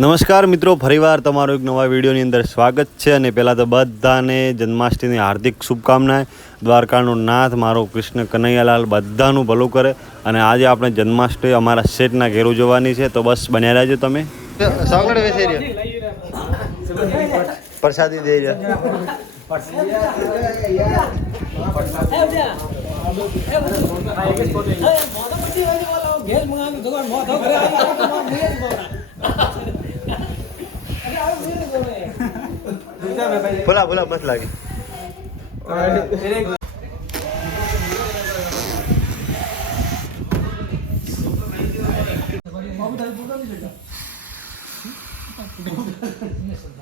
નમસ્કાર મિત્રો ફરીવાર તમારું એક નવા વિડીયોની અંદર સ્વાગત છે અને પહેલાં તો બધાને જન્માષ્ટમીની હાર્દિક શુભકામનાએ દ્વારકાનો નાથ મારો કૃષ્ણ કનૈયાલાલ બધાનું ભલું કરે અને આજે આપણે જન્માષ્ટમી અમારા શેઠના ઘેર ઉજવવાની છે. તો બસ બન્યા રહેજો તમે. પ્રસાદી દઈ રહ્યા. બોલા બોલા મસ્ત લાગે ડેકોરેશન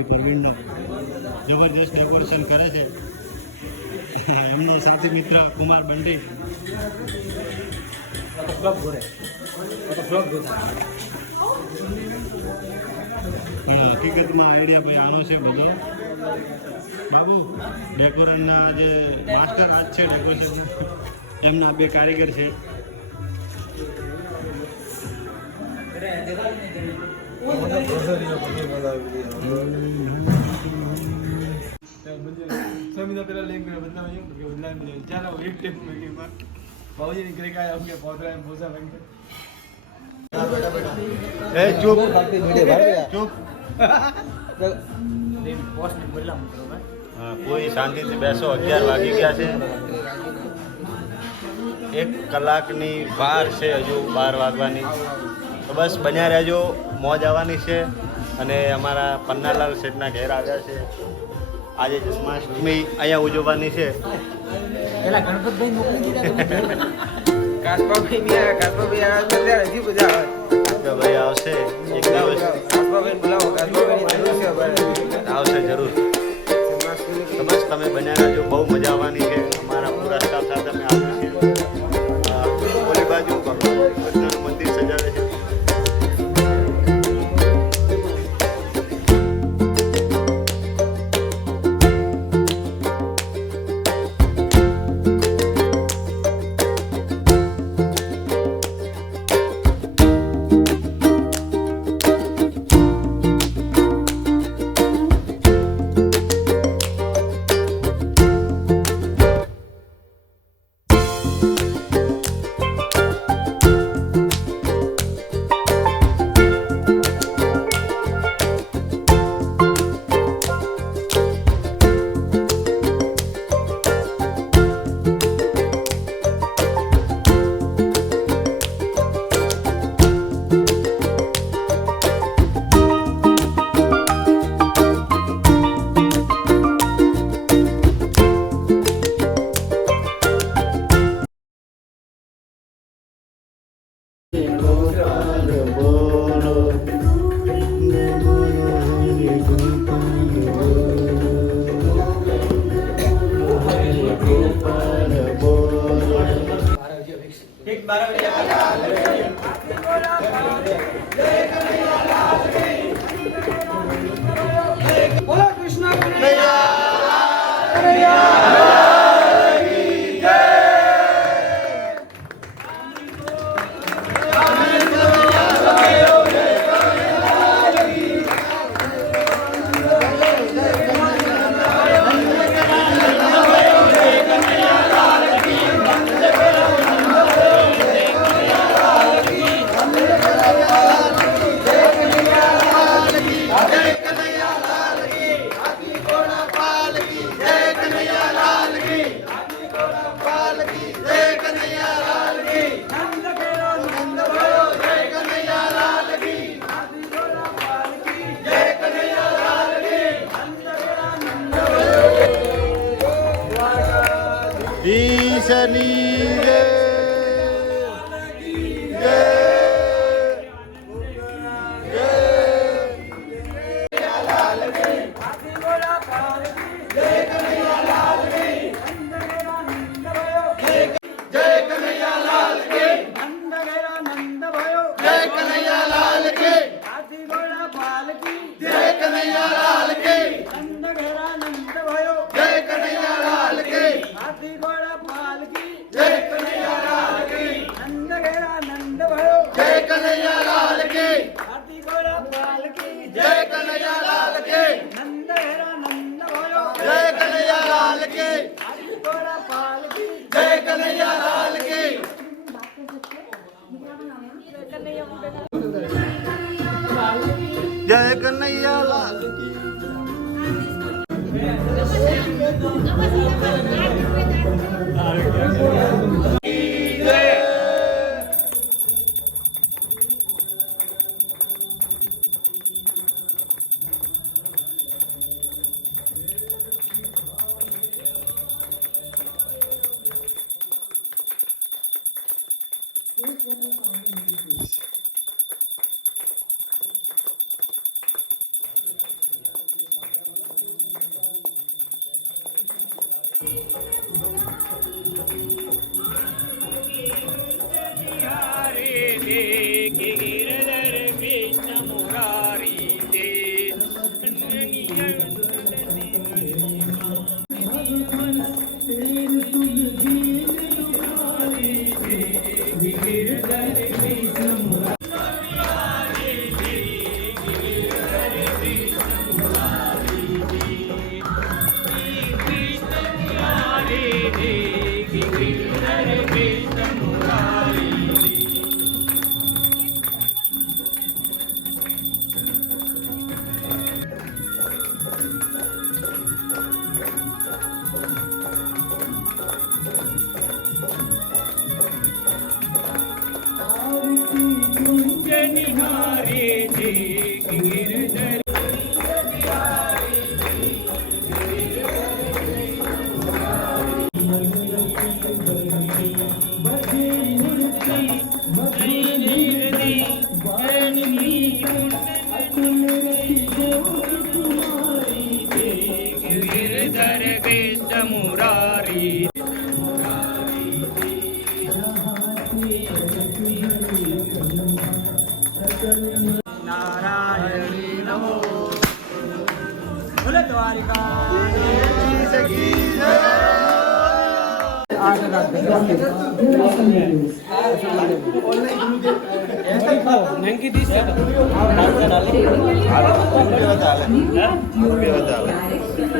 અમારા ભાઈ જબરજસ્ત ડેકોરેશન કરે છે. એમનો સાથી મિત્ર કુમાર બંટી. હકીકતમાં આઈડિયા ભાઈ આનો છે બધો. બાબુ ડેકોરેશનના જે માસ્ટર આજ છે ડેકોરેશન એમના બે કારીગર છે. કોઈ શાંતિથી બેસો અગિયાર વાગી ગયા છે. એક કલાકની વાર છે હજુ બાર વાગવાની. તો બસ બન્યા રહેજો મોજ આવવાની છે અને અમારા પન્નાલાલ શેઠના ઘેર આવ્યા છે. આજે જન્માષ્ટમી અહીંયા ઉજવવાની છે. પેલા ગણપતભાઈ મોકલી દીધા ભાઈ આવશે એક દિવસ. આવશે જરૂર. તમે બન્યા રહેજો બહુ મજા આવવાની છે. અમારા પૂરા સ્ટાફ સાથે અમે വരവില്ല જય કનૈયાલાલ કી मुरा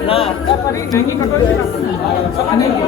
నా అక్క పని నెంగి కట్టొచ్చు అనేక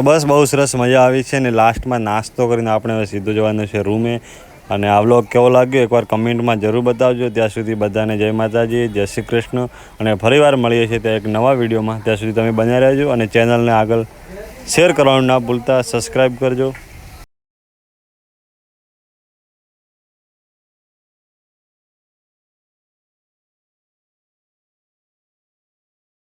તો બસ બહુ સરસ મજા આવી છે ને લાસ્ટમાં નાસ્તો કરીને આપણે હવે સીધું જવાનું છે રૂમે. અને આ વ્લોગ કેવો લાગ્યો એકવાર કમેન્ટમાં જરૂર બતાવજો. ત્યાં સુધી બધાને જય માતાજી, જય શ્રી કૃષ્ણ. અને ફરીવાર મળીએ છીએ ત્યાં એક નવા વિડીયોમાં. ત્યાં સુધી તમે બન્યા રહેજો અને ચેનલને આગળ શેર કરવાનું ના ભૂલતા. સબસ્ક્રાઈબ કરજો.